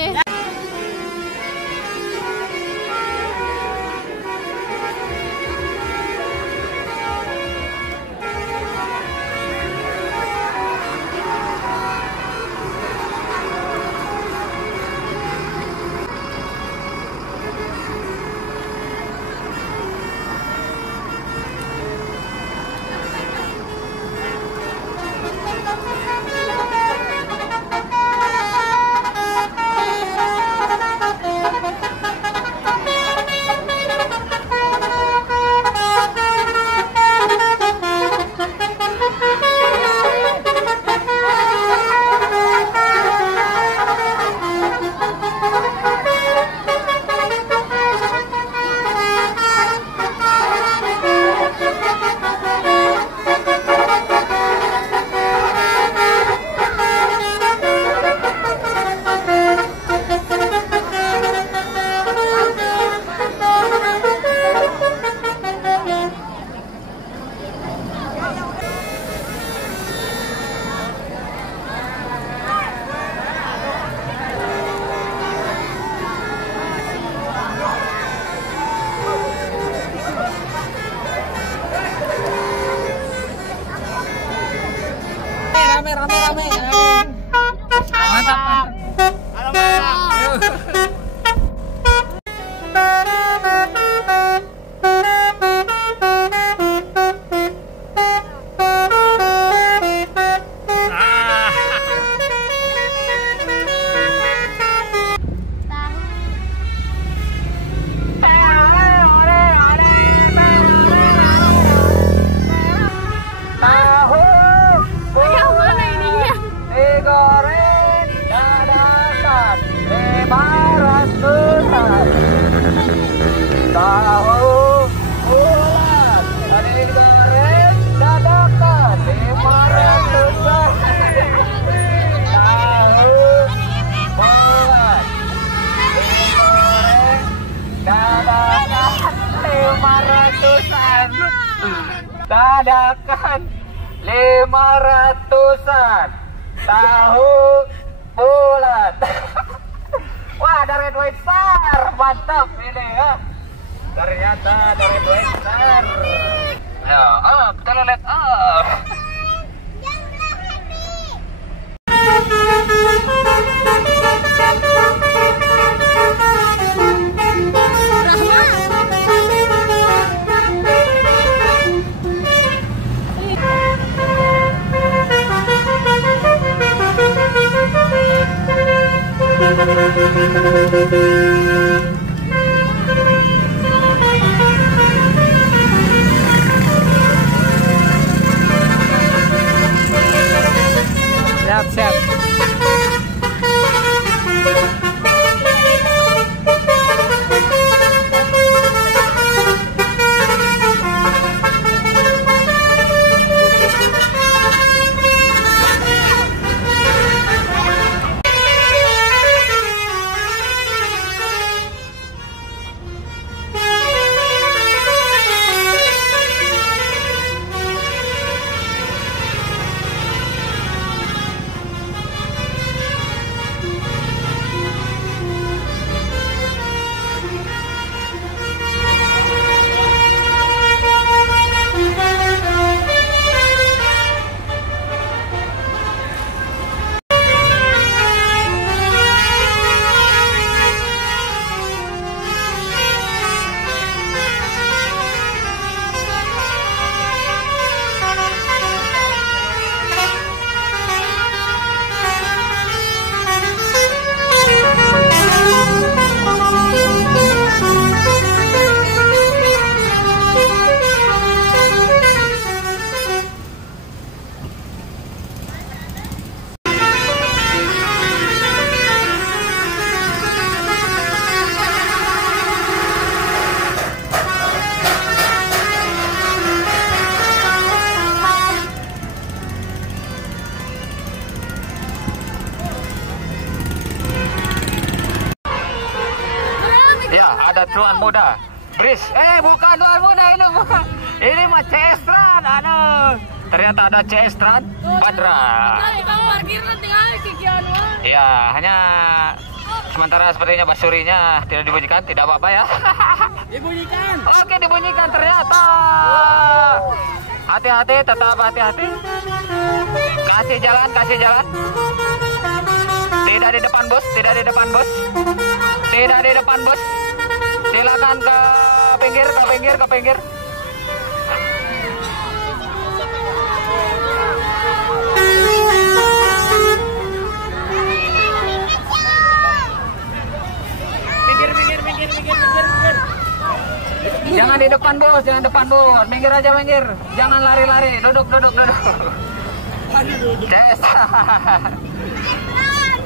Iya. Rame. Mantap. Halo, dadakan 500-an tahu bulat. Wah, ada red white star, mantap ini ya. Ternyata ada red white star. Ya, kita lihat Siap. ada tuan muda. Bris, bukan tuan muda ini, bukan. Ini mah CS-tran, ternyata ada CS-tran Badra. Parkir tinggal kikian. Ya, hanya sementara sepertinya basurinya tidak dibunyikan, tidak apa-apa ya. Dibunyikan. Oke, dibunyikan ternyata. Hati-hati, tetap hati-hati. Kasih jalan, kasih jalan. Tidak di depan bus, tidak di depan bus. Tidak di depan bus. Silakan ke pinggir, ke pinggir, ke pinggir. Jangan di depan bos, jangan depan bos. Minggir aja, minggir. Jangan lari-lari. Duduk, duduk, duduk. Yes.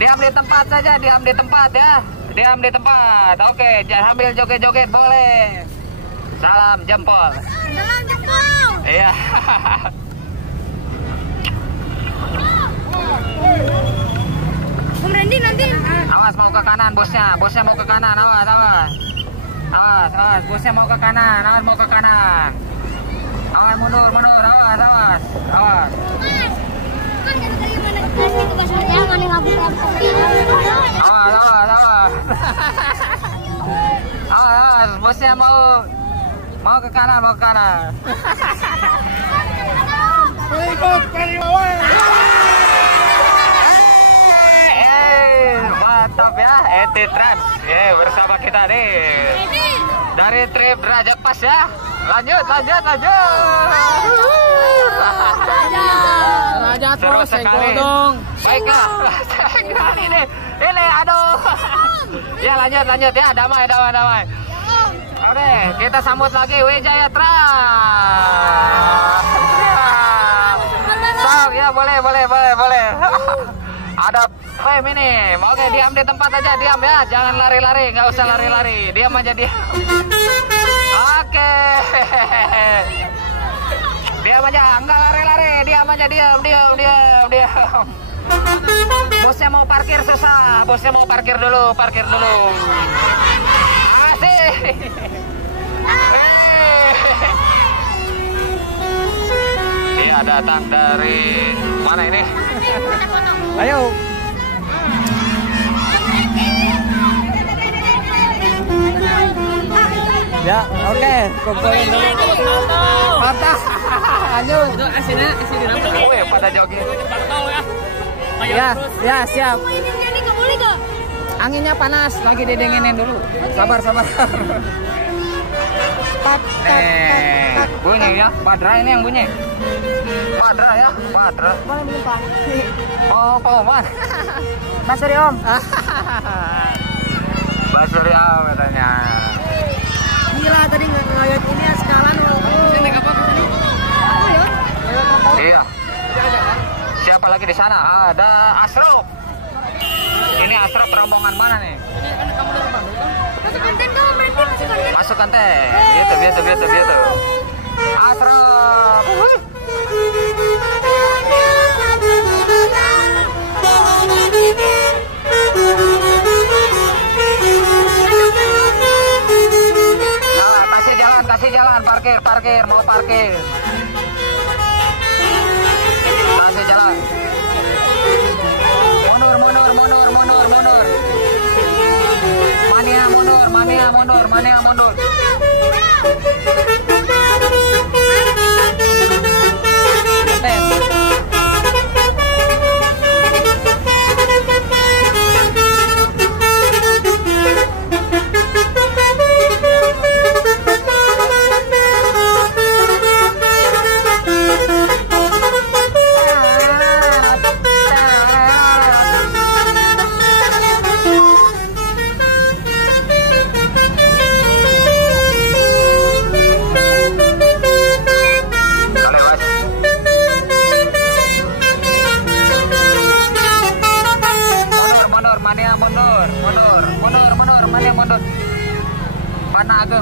Diam di tempat saja, diam di tempat ya. Diam di tempat. Oke, jangan sambil joget-joget boleh. Salam jempol. Salam jempol. Iya. Om Randy nanti. Awas mau ke kanan bosnya. Bosnya mau ke kanan. Awas, awas. Awas, awas, bosnya mau ke kanan, awas mau ke kanan. Awas mundur, mundur, awas, awas, awas. Kan dari mana ke basarnya mana ngabuk-ngabuk. Awas, awas, awas. Awas, awas, bosnya mau ke kanan, mau ke kanan. Ikut kali bawah. Mantap ya, Eti Trans. Bersama kita nih. Dari trip Derajat Pas ya. Lanjut, lanjut, lanjut. Derajat Seru Pas, sekali. dong. Baiklah. Ini aduh. Ya lanjut, lanjut ya. Damai, damai, damai. Oke, kita sambut lagi Wijaya Trans. Stop, ya boleh, boleh, boleh, boleh. Ada frame ini. Oke, diam di tempat aja, diam ya. Jangan lari-lari, nggak usah lari-lari. Diam aja dia. Oke. Diam aja, nggak lari-lari. Diam aja, diam, diam, diam, diam. Bosnya mau parkir susah. Bosnya mau parkir dulu, parkir dulu. Asik. Iya, datang dari mana ini? Ayo. Ya, oke, kumpulin dulu. Patah. Lanjut. Sini Oh ya, pada jogging. Ya, ya, siap. Ini nggak boleh kok. Anginnya panas, lagi didinginin dulu. Sabar, sabar. Nih, bunyi ya. Badra ini yang bunyi. Badra ya, Badra. Boleh belum Pak? Oh, Pauman. Mas Suri Om. Basuri Om katanya. Gila tadi nggak ngelayat ini ya sekalan. Ini apa kesini? Iya. Siapa lagi di sana? Ada Asrop. Ini Asrop rombongan mana nih? Masuk konten kok, berarti masuk konten. Masuk kan teh. Gitu, gitu, gitu, gitu. Asrop. Nah, kasih jalan, parkir, parkir, mau parkir. Kasih jalan. Mundur, mundur, mundur, mundur, mundur. Mania mundur, mania mundur, mania mundur.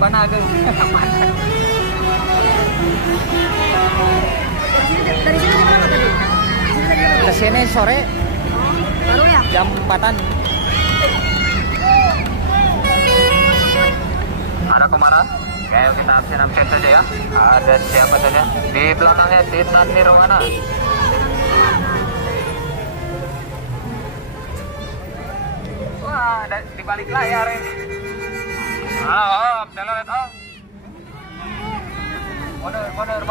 Bana Ageng. Dari sini berapa tadi? Kesini sore Baru ya? jam 4-an. Ada Komara. Kayak kita absen saja ya. Ada siapa saja? Di belakangnya Titan Nirwana. di balik layar ini. Halo, Om, telolet Om. Mundur.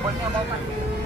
Bosnya mau mati.